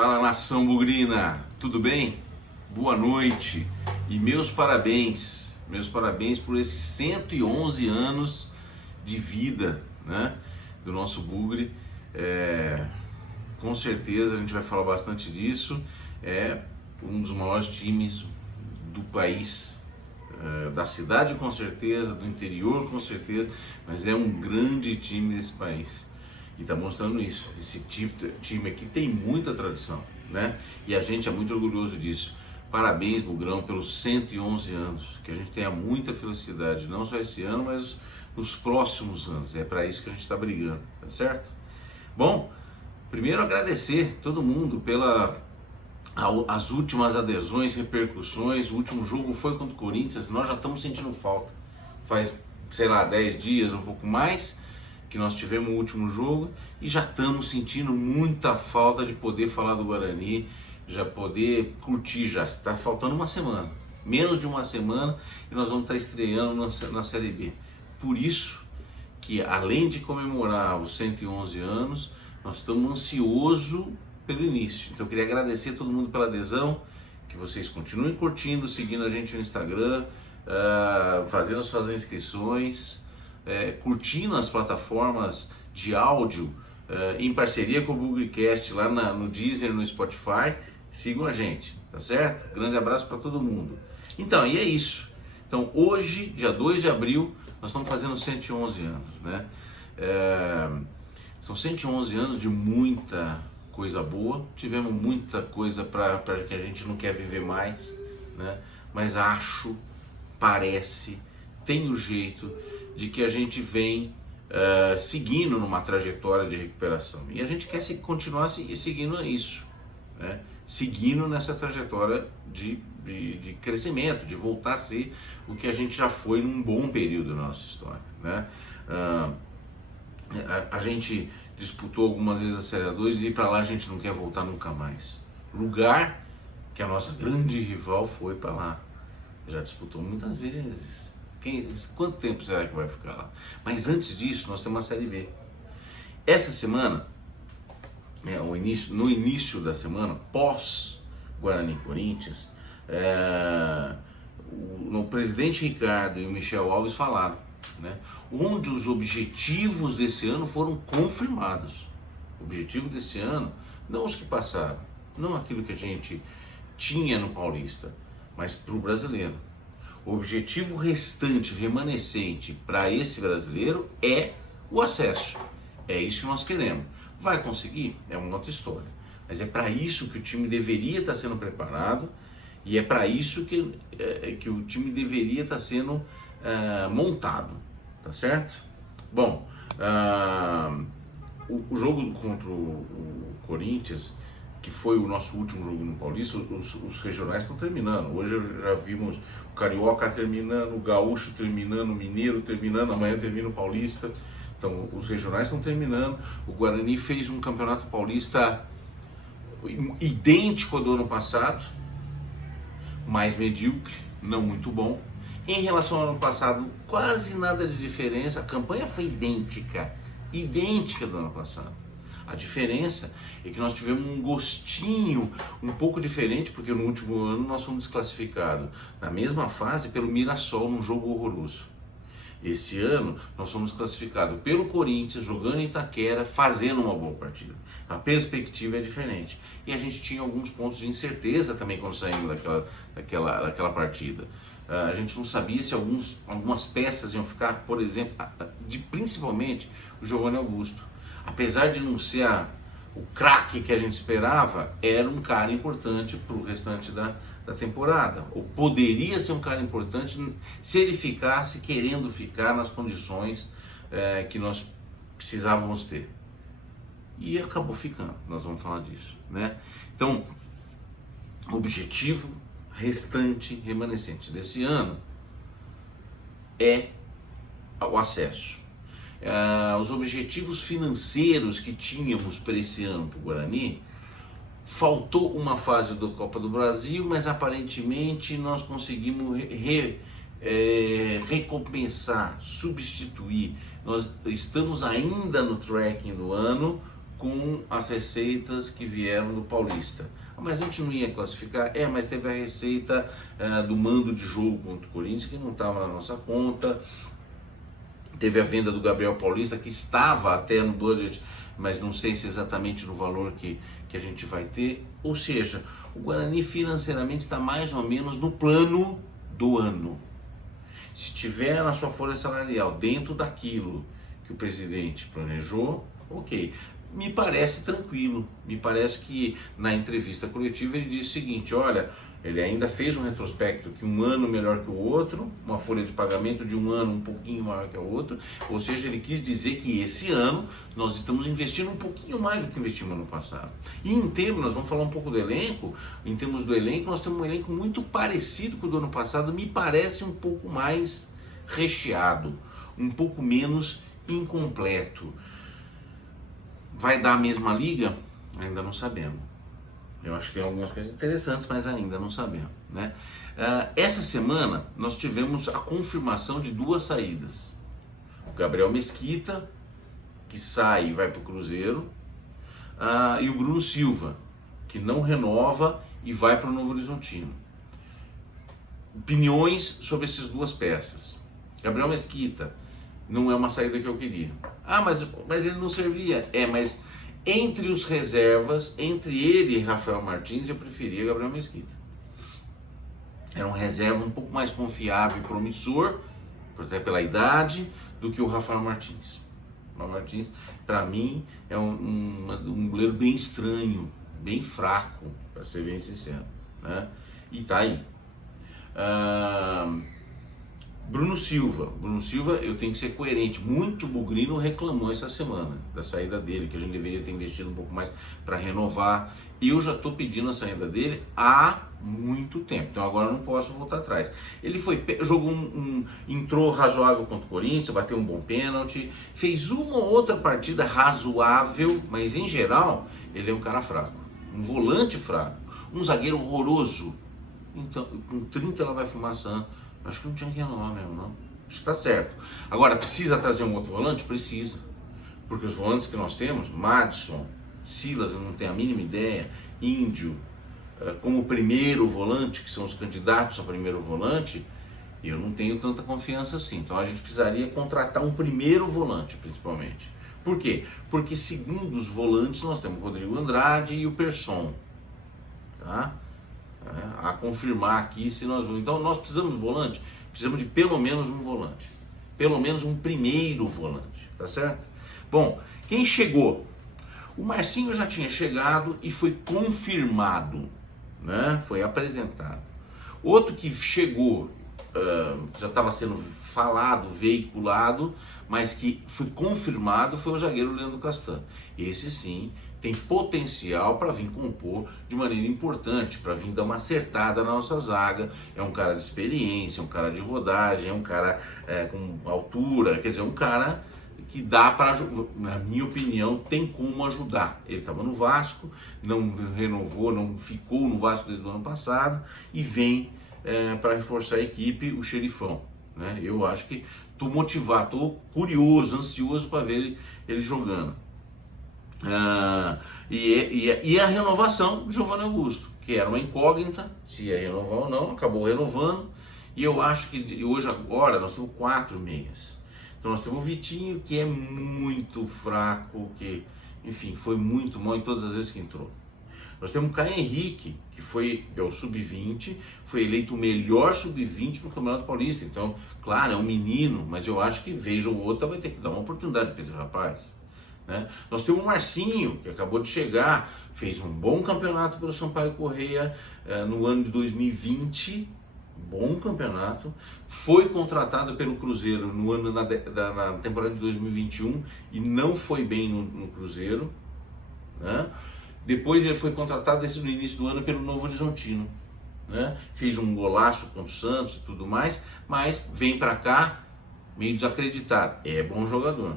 Fala, nação bugrina, tudo bem? Boa noite e meus parabéns por esses 111 anos de vida, né, do nosso Bugre. Com certeza a gente vai falar bastante disso. É um dos maiores times do país, da cidade com certeza, do interior com certeza, mas é um grande time desse país. E está mostrando isso. Esse time aqui tem muita tradição, né? E a gente é muito orgulhoso disso. Parabéns, Bugrão, pelos 111 anos. Que a gente tenha muita felicidade, não só esse ano, mas nos próximos anos. É para isso que a gente está brigando, tá certo? Bom, primeiro agradecer todo mundo as últimas adesões, repercussões. O último jogo foi contra o Corinthians. Nós já estamos sentindo falta. Faz, sei lá, 10 dias, um pouco mais, que nós tivemos o último jogo e já estamos sentindo muita falta de poder falar do Guarani, já poder curtir. Já está faltando uma semana, menos de uma semana, e nós vamos estar estreando na Série B. Por isso que, além de comemorar os 111 anos, nós estamos ansiosos pelo início. Então eu queria agradecer a todo mundo pela adesão, que vocês continuem curtindo, seguindo a gente no Instagram, fazendo suas inscrições, curtindo as plataformas de áudio, em parceria com o Bugrecast lá no Deezer, no Spotify. Sigam a gente, tá certo? Grande abraço para todo mundo. Então, e é isso. Então, hoje, dia 2 de abril, nós estamos fazendo 111 anos, né? São 111 anos de muita coisa boa. Tivemos muita coisa para que a gente não quer viver mais, né? Mas tem o jeito de que a gente vem seguindo numa trajetória de recuperação. E a gente quer continuar seguindo isso, né? Seguindo nessa trajetória de crescimento, de voltar a ser o que a gente já foi num bom período da nossa história, né? A gente disputou algumas vezes a Série 2 e ir para lá a gente não quer voltar nunca mais. Lugar que a nossa grande rival foi para lá. Já disputou muitas vezes. Quanto tempo será que vai ficar lá? Mas antes disso, nós temos a Série B. Essa semana, no início da semana, pós Guarani e Corinthians, o presidente Ricardo e o Michel Alves falaram, né, onde os objetivos desse ano foram confirmados. O objetivo desse ano, não os que passaram, não aquilo que a gente tinha no Paulista, mas para o brasileiro. O objetivo remanescente para esse brasileiro é o acesso. É isso que nós queremos. Vai conseguir? É uma outra história. Mas é para isso que o time deveria estar sendo preparado e é para isso que o time deveria estar sendo montado. Tá certo? Bom, o jogo contra o Corinthians, que foi o nosso último jogo no Paulista, os regionais estão terminando. Hoje já vimos o Carioca terminando, o Gaúcho terminando, o Mineiro terminando, amanhã termina o Paulista. Então os regionais estão terminando. O Guarani fez um campeonato paulista idêntico ao do ano passado, mais medíocre, não muito bom. Em relação ao ano passado, quase nada de diferença. A campanha foi idêntica do ano passado. A diferença é que nós tivemos um gostinho um pouco diferente, porque no último ano nós fomos desclassificados na mesma fase pelo Mirassol, num jogo horroroso. Esse ano nós fomos classificados pelo Corinthians, jogando em Itaquera, fazendo uma boa partida. A perspectiva é diferente. E a gente tinha alguns pontos de incerteza também quando saímos daquela partida. A gente não sabia se algumas peças iam ficar, por exemplo, principalmente o Giovanni Augusto. Apesar de não ser o craque que a gente esperava, era um cara importante para o restante da temporada. Ou poderia ser um cara importante se ele ficasse querendo ficar nas condições que nós precisávamos ter. E acabou ficando, nós vamos falar disso, né? Então, o objetivo remanescente desse ano é o acesso. Os objetivos financeiros que tínhamos para esse ano para o Guarani, faltou uma fase da Copa do Brasil, mas aparentemente nós conseguimos recompensar, substituir. Nós estamos ainda no tracking do ano com as receitas que vieram do Paulista. Mas a gente não ia classificar, mas teve a receita do mando de jogo contra o Corinthians que não estava na nossa conta, teve a venda do Gabriel Paulista que estava até no budget, mas não sei se exatamente no valor que a gente vai ter, ou seja, o Guarani financeiramente está mais ou menos no plano do ano. Se tiver na sua folha salarial dentro daquilo que o presidente planejou, ok. Me parece tranquilo, me parece que na entrevista coletiva ele disse o seguinte, olha, ele ainda fez um retrospecto que um ano melhor que o outro, uma folha de pagamento de um ano um pouquinho maior que o outro, ou seja, ele quis dizer que esse ano nós estamos investindo um pouquinho mais do que investimos no ano passado. E em termos, nós vamos falar um pouco do elenco, em termos do elenco, nós temos um elenco muito parecido com o do ano passado, me parece um pouco mais recheado, um pouco menos incompleto. Vai dar a mesma liga? Ainda não sabemos. Eu acho que tem algumas coisas interessantes, mas ainda não sabemos, né? Essa semana nós tivemos a confirmação de duas saídas. O Gabriel Mesquita, que sai e vai para o Cruzeiro, e o Bruno Silva, que não renova e vai para o Novo Horizontino. Opiniões sobre essas duas peças. Gabriel Mesquita, não é uma saída que eu queria. Mas ele não servia. Mas entre os reservas, entre ele e Rafael Martins, eu preferia Gabriel Mesquita. Era um reserva um pouco mais confiável e promissor, até pela idade, do que o Rafael Martins. O Rafael Martins, para mim, é um goleiro bem estranho, bem fraco, para ser bem sincero, né? E tá aí. Bruno Silva, eu tenho que ser coerente, muito bugrino reclamou essa semana da saída dele, que a gente deveria ter investido um pouco mais para renovar. Eu já estou pedindo a saída dele há muito tempo, então agora eu não posso voltar atrás. Ele jogou entrou razoável contra o Corinthians, bateu um bom pênalti, fez uma ou outra partida razoável, mas em geral ele é um cara fraco, um volante fraco, um zagueiro horroroso. Então, com 30 ela vai fumaçando. Acho que não tinha que renovar mesmo, não. Acho que tá certo. Agora, precisa trazer um outro volante? Precisa. Porque os volantes que nós temos, Madison, Silas, eu não tenho a mínima ideia, Índio, como primeiro volante, que são os candidatos a primeiro volante, eu não tenho tanta confiança assim. Então a gente precisaria contratar um primeiro volante, principalmente. Por quê? Porque segundo os volantes nós temos o Rodrigo Andrade e o Persson. Tá? A confirmar aqui se nós vamos. Então nós precisamos de volante, precisamos de pelo menos um volante, pelo menos um primeiro volante, tá certo? Bom, quem chegou? O Marcinho já tinha chegado e foi confirmado, né? Foi apresentado. Outro que chegou, já estava sendo falado, veiculado, mas que foi confirmado, foi o zagueiro Leandro Castan. Esse sim tem potencial para vir compor de maneira importante, para vir dar uma acertada na nossa zaga. É um cara de experiência, é um cara de rodagem, é um cara com altura, quer dizer, um cara que dá para, na minha opinião, tem como ajudar. Ele estava no Vasco, não renovou, não ficou no Vasco desde o ano passado e vem para reforçar a equipe, o Xerifão. Né? Eu acho que estou motivado, estou curioso, ansioso para ver ele jogando. E a renovação do Giovanni Augusto, que era uma incógnita, se ia renovar ou não, acabou renovando. E eu acho que hoje, agora, nós temos 4 meias. Então nós temos o Vitinho, que é muito fraco, que, enfim, foi muito mal em todas as vezes que entrou. Nós temos o Caio Henrique, que é o sub-20, foi eleito o melhor sub-20 no Campeonato Paulista. Então, claro, é um menino, mas eu acho que vez ou outra vai ter que dar uma oportunidade para esse rapaz. Né? Nós temos o Marcinho, que acabou de chegar, fez um bom campeonato pelo Sampaio Corrêa no ano de 2020, bom campeonato, foi contratado pelo Cruzeiro na temporada de 2021 e não foi bem no Cruzeiro, né? Depois ele foi contratado no início do ano pelo Novo Horizontino, né? Fez um golaço contra o Santos e tudo mais, mas vem para cá meio desacreditado. É bom jogador,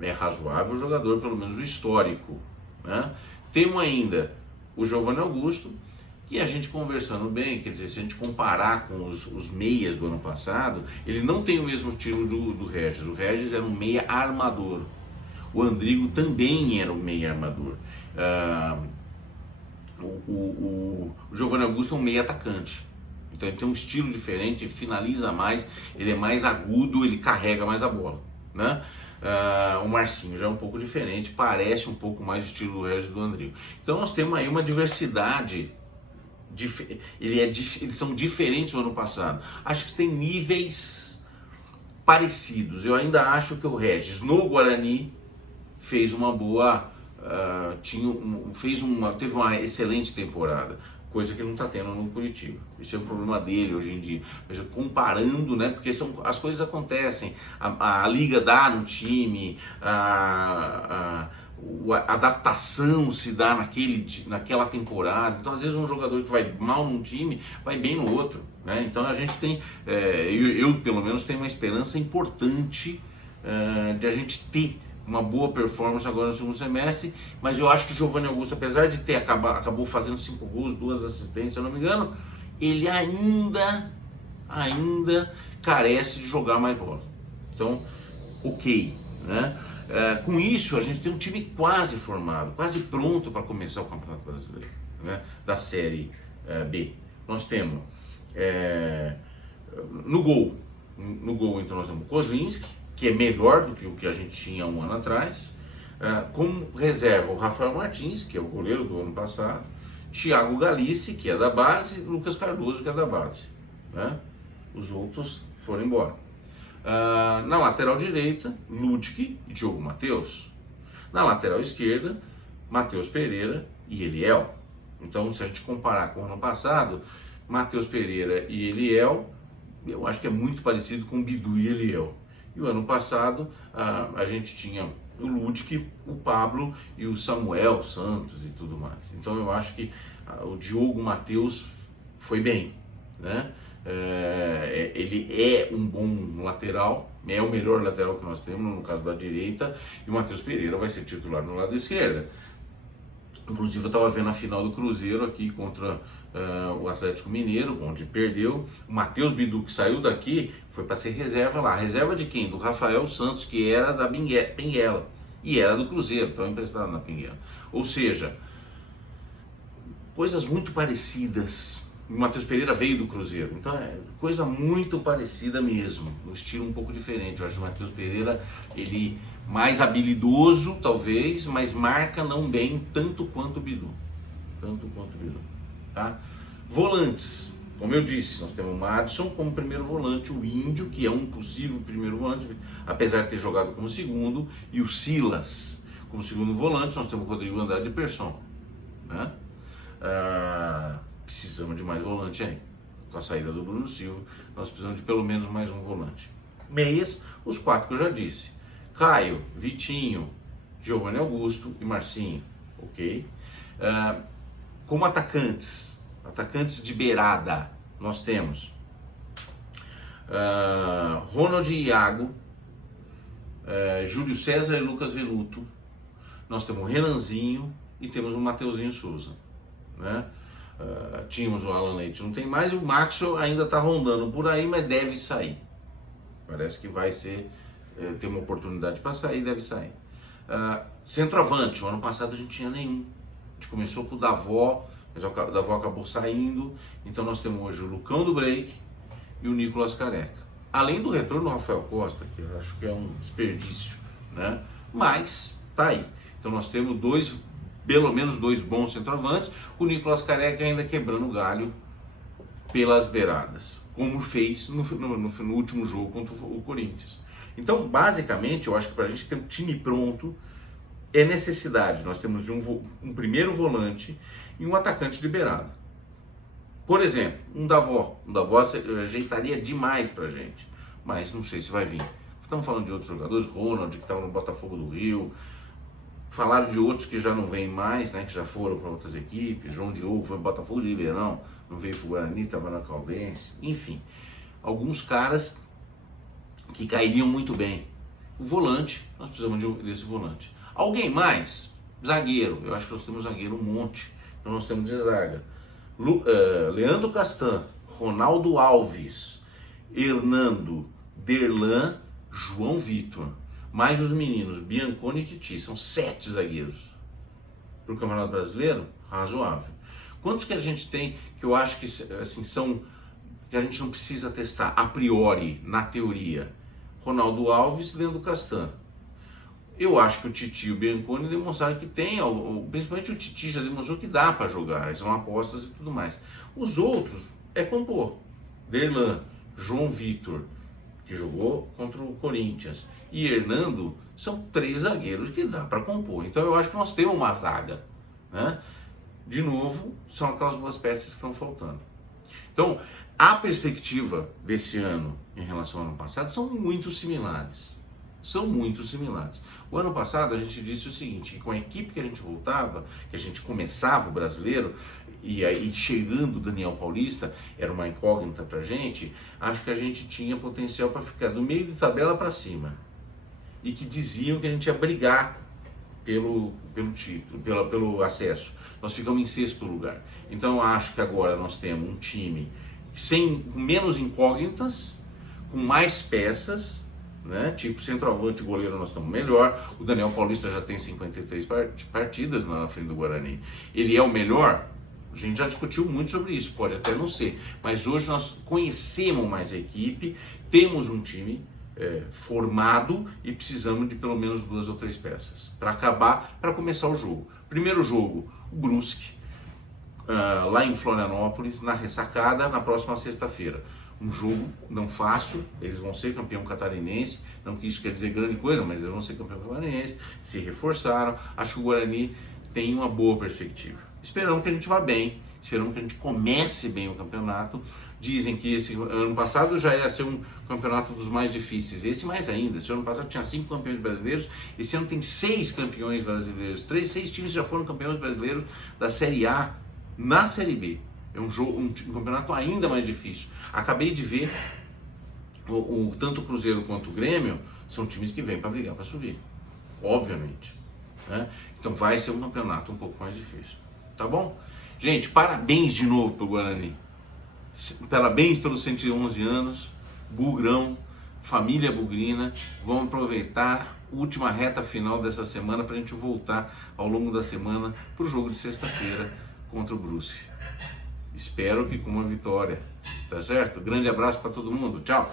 é razoável jogador, pelo menos o histórico, né? Temos ainda o Giovanni Augusto, que a gente conversando bem, quer dizer, se a gente comparar com os meias do ano passado, ele não tem o mesmo estilo do Regis. O Regis era um meia armador. O Andrigo também era um meia armador. O Giovanni Augusto é um meia atacante. Então ele tem um estilo diferente, ele finaliza mais, ele é mais agudo, ele carrega mais a bola, né? O Marcinho já é um pouco diferente, parece um pouco mais o estilo do Regis e do Andrigo. Então nós temos aí uma diversidade, eles são diferentes do ano passado. Acho que tem níveis parecidos. Eu ainda acho que o Regis no Guarani fez uma boa, teve uma excelente temporada, coisa que não está tendo no Curitiba. Isso é um problema dele hoje em dia. Mas comparando, né? Porque as coisas acontecem, a liga dá no time, a adaptação se dá naquela temporada. Então, às vezes, um jogador que vai mal num time vai bem no outro, né? Então, a gente tem, eu pelo menos tenho uma esperança importante de a gente ter uma boa performance agora no segundo semestre, mas eu acho que o Giovanni Augusto, apesar de ter acabou fazendo 5 gols, 2 assistências, se eu não me engano, ele ainda carece de jogar mais bola. Então, ok, né? Com isso, a gente tem um time quase formado, quase pronto para começar o Campeonato Brasileiro, né? Da Série B. Nós temos no gol, então nós temos o Kozlinski, que é melhor do que o que a gente tinha um ano atrás. Como reserva, o Rafael Martins, que é o goleiro do ano passado, Thiago Galice, que é da base, e Lucas Cardoso, que é da base, né? Os outros foram embora. Na lateral direita, Ludwig e Diogo Matheus. Na lateral esquerda, Matheus Pereira e Eliel. Então, se a gente comparar com o ano passado, Matheus Pereira e Eliel, eu acho que é muito parecido com Bidu e Eliel. E o ano passado a gente tinha o Ludwig, o Pablo e o Samuel Santos e tudo mais. Então eu acho que o Diogo Matheus foi bem, né? Ele é um bom lateral, é o melhor lateral que nós temos no caso da direita, e o Matheus Pereira vai ser titular no lado esquerdo. Inclusive eu estava vendo a final do Cruzeiro aqui contra o Atlético Mineiro, onde perdeu. O Matheus Bidu, que saiu daqui, foi para ser reserva lá. Reserva de quem? Do Rafael Santos, que era da Pinguela. E era do Cruzeiro, então emprestado na Pinguela. Ou seja, coisas muito parecidas. O Matheus Pereira veio do Cruzeiro, então é coisa muito parecida mesmo, um estilo um pouco diferente. Eu acho que o Matheus Pereira, ele mais habilidoso talvez, mas marca não bem tanto quanto o Bidu, tá? Volantes, como eu disse, nós temos o Madison como primeiro volante, o Índio, que é um possível primeiro volante, apesar de ter jogado como segundo, e o Silas como segundo volante. Nós temos o Rodrigo Andrade de Persson, né? Precisamos de mais volante aí. Com a saída do Bruno Silva, nós precisamos de pelo menos mais um volante. Meias, os 4 que eu já disse: Caio, Vitinho, Giovanni Augusto e Marcinho, ok? Como atacantes de beirada, nós temos Ronald e Iago, Júlio César e Lucas Venuto. Nós temos o Renanzinho e temos o Mateuzinho Souza, né? Tínhamos o Alan Leite, não tem mais, e o Maxwell ainda está rondando por aí, mas deve sair. Parece que vai ter uma oportunidade para sair, deve sair. Centroavante, o ano passado a gente tinha nenhum. A gente começou com o Davó, mas o Davó acabou saindo. Então nós temos hoje o Lucão do Break e o Nicolas Careca. Além do retorno do Rafael Costa, que eu acho que é um desperdício, né? Mas tá aí. Então nós temos pelo menos dois bons centroavantes, o Nicolas Careca ainda quebrando o galho pelas beiradas, como fez no último jogo contra o Corinthians. Então, basicamente, eu acho que para a gente ter um time pronto, é necessidade. Nós temos um primeiro volante e um atacante de beirada. Por exemplo, um Davó ajeitaria demais para a gente, mas não sei se vai vir. Estamos falando de outros jogadores, Ronald, que estava no Botafogo do Rio. Falaram de outros que já não vêm mais, né, que já foram para outras equipes. João Diogo foi para o Botafogo de Ribeirão, não veio para o Guarani, estava na Caldense. Enfim, alguns caras que cairiam muito bem. O volante, nós precisamos desse volante. Alguém mais? Zagueiro, eu acho que nós temos zagueiro um monte. Então nós temos de zaga Leandro Castan, Ronaldo Alves, Hernando, Derlan, João Vitor. mais os meninos, Bianconi e Titi, são 7 zagueiros. Para o Campeonato Brasileiro, razoável. Quantos que a gente tem que eu acho que assim, são, que a gente não precisa testar a priori, na teoria? Ronaldo Alves e Leandro Castan. Eu acho que o Titi e o Bianconi demonstraram que tem, principalmente o Titi já demonstrou que dá para jogar, são apostas e tudo mais. Os outros é compor. Derlan, João Vitor, que jogou contra o Corinthians, e Hernando, são 3 zagueiros que dá para compor. Então eu acho que nós temos uma zaga, né? De novo, são aquelas 2 peças que estão faltando. Então, a perspectiva desse ano em relação ao ano passado são muito similares. São muito similares. O ano passado a gente disse o seguinte, que com a equipe que a gente voltava, que a gente começava o brasileiro, e aí chegando o Daniel Paulista, era uma incógnita pra gente, acho que a gente tinha potencial para ficar do meio de tabela para cima. E que diziam que a gente ia brigar pelo título, pelo acesso. Nós ficamos em 6º lugar. Então eu acho que agora nós temos um time com menos incógnitas, com mais peças, né? Tipo centroavante, goleiro nós estamos melhor. O Daniel Paulista já tem 53 partidas na frente do Guarani. Ele é o melhor? A gente já discutiu muito sobre isso, pode até não ser. Mas hoje nós conhecemos mais a equipe, temos um time formado e precisamos de pelo menos 2 ou 3 peças para começar o jogo. Primeiro jogo, o Brusque, lá em Florianópolis, na ressacada, na próxima sexta-feira. Um jogo não fácil, eles vão ser campeão catarinense, não que isso quer dizer grande coisa, mas eles vão ser campeão catarinense, se reforçaram, acho que o Guarani tem uma boa perspectiva. Esperamos que a gente vá bem, esperamos que a gente comece bem o campeonato. Dizem que esse ano passado já ia ser um campeonato dos mais difíceis, esse mais ainda. Esse ano passado tinha 5 campeões brasileiros, esse ano tem 6 campeões brasileiros, 6 times já foram campeões brasileiros da Série A na Série B. É um campeonato ainda mais difícil. Acabei de ver tanto o Cruzeiro quanto o Grêmio são times que vêm para brigar para subir, obviamente, né? Então vai ser um campeonato um pouco mais difícil, tá bom? Gente, parabéns de novo pro Guarani, parabéns pelos 111 anos, Bugrão, família bugrina. Vamos aproveitar a última reta final dessa semana para a gente voltar ao longo da semana para o jogo de sexta-feira contra o Brusque. Espero que com uma vitória, tá certo? Grande abraço para todo mundo, tchau!